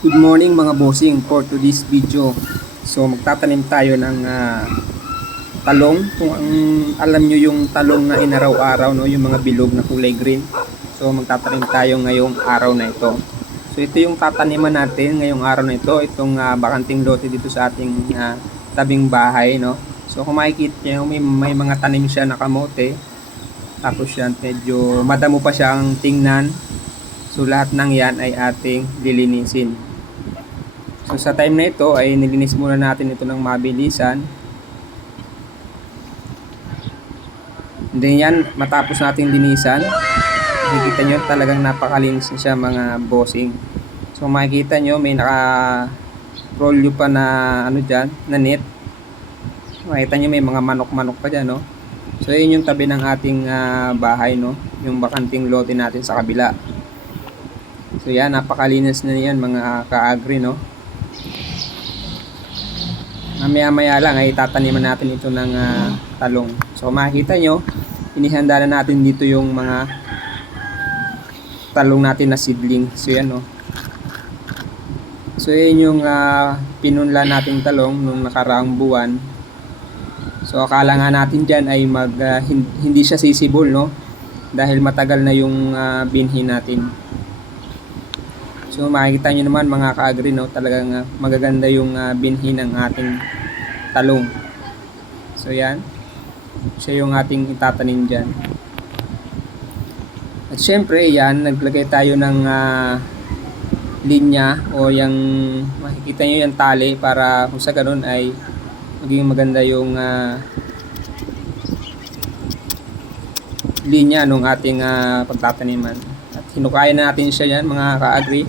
Good morning mga bossing for today's video. So magtatanim tayo ng ah, talong. Kung ang alam nyo yung talong na inaraw-araw, no, yung mga bilog na kulay green. So magtatanim tayo ngayong araw na ito. So ito yung tataniman natin ngayong araw na ito. Itong ah, bakanting lote dito sa ating ah, tabing bahay. No? So kung makikita nyo, may, may mga tanim siya na kamote. Tapos yan, medyo madamo pa siyang tingnan. So lahat ng yan ay ating lilinisin. So sa time na ito ay nilinis muna natin ito ng mabilisan. And then yan, matapos nating linisan, makikita nyo talagang napakalinis na siya mga bossing. So makikita nyo may naka rolyo pa na ano dyan, na net. Makikita nyo may mga manok-manok pa dyan, no? So yun yung tabi ng ating ah, bahay, no? Yung bakanting lote natin sa kabila. So yan, napakalinis na yan mga ka-agri, no? Mamaya-maya lang ay tataniman natin ito ng ah, talong. So makikita nyo, inihanda na natin dito yung mga talong natin na seedling. So yan, no? So yan yung ah, pinunla nating talong nung nakaraang buwan. So akala nga natin dyan ay mag, hin- hindi siya sisibol, no? Dahil matagal na yung ah, binhi natin. So makikita nyo naman mga ka-agri no, talagang ah, magaganda yung ah, binhi ng ating talong. So yan, siya yung ating itatanim dyan. At syempre yan, naglagay tayo ng ah, linya o yung makikita nyo yung tali para kung sa ganun ay maging maganda yung ah, linya nung ating ah, pagtataniman. At hinukayan na natin siya yan mga ka-agri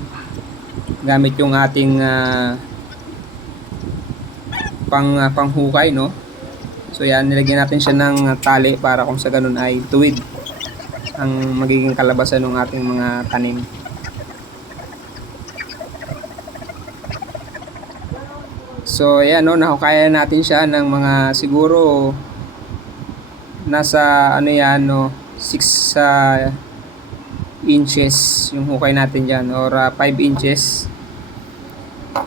gamit yung ating ah, pang ah, panghukay no. So yan nilagyan natin siya ng ah, tali para kung sa ganun ay tuwid ang magiging kalabasan ng ating mga tanim. So ayan no, nahukayan natin siya ng mga siguro nasa ano yan no, 6 sa inches yung hukay natin dyan or 5 inches.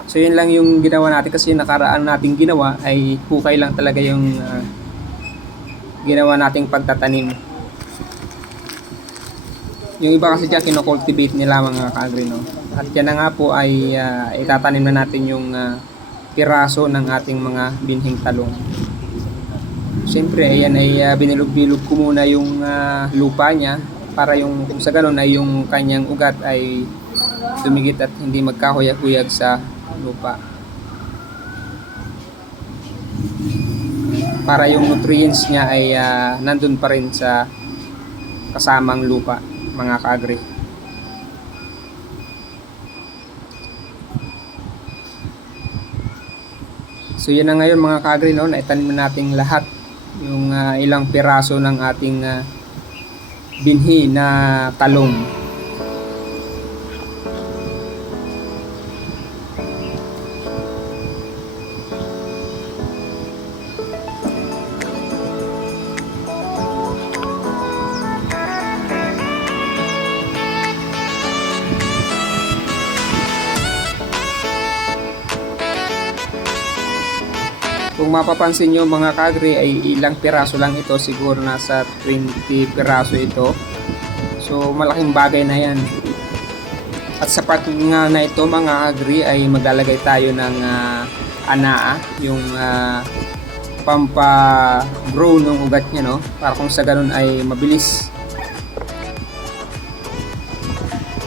So yun lang yung ginawa natin kasi yung nakaraan nating ginawa ay hukay lang talaga yung ah, ginawa nating pagtatanim. Yung iba kasi dyan kinocultivate nila mga ka-agri no. At yan na nga po ay ah, itatanim na natin yung ah, piraso ng ating mga binhing talong. Siyempre, ayan ay ah, binilog-bilog ko muna yung ah, lupa niya para yung kung sa ganun ay yung kanyang ugat ay dumigit at hindi magkahuyag-huyag sa lupa. Para yung nutrients niya ay ah, nandun pa rin sa kasamang lupa, mga ka-agri. So yun na ngayon mga kagri no, naitanim na natin lahat yung ah, ilang piraso ng ating ah, binhi na talong. Kung mapapansin nyo mga kagri ay ilang piraso lang ito, siguro nasa 20 piraso ito. So malaking bagay na yan. At sapat nga na ito mga kagri ay maglalagay tayo ng ah, anaa, yung uh, pampa-grow ng ugat niya no, para kung sa ganun ay mabilis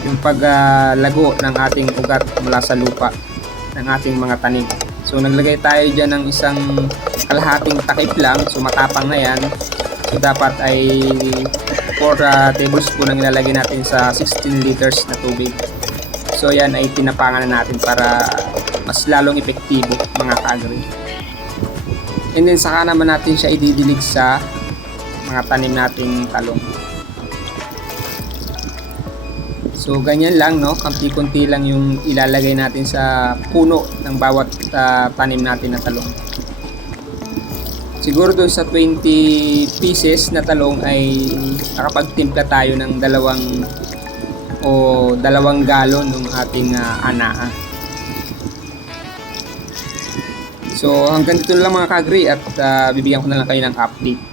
yung paglago ng ating ugat mula sa lupa ng ating mga tanim. So naglagay tayo dyan ng isang kalahating takip lang. So matapang na yan. So dapat ay 4 tablespoon ang ilalagay natin sa 16 liters na tubig. So yan ay tinapangan na natin para mas lalong epektibo mga kagri. And then saka naman natin siya ididilig sa mga tanim nating talong. So ganyan lang no, konti-konti lang yung ilalagay natin sa puno ng bawat ah, tanim natin na talong. Siguro doon sa 20 pieces na talong ay nakapagtimpla tayo ng dalawang o dalawang galon ng ating ah, anaa. So hanggang dito lang mga kagri at ah, bibigyan ko na lang kayo ng update.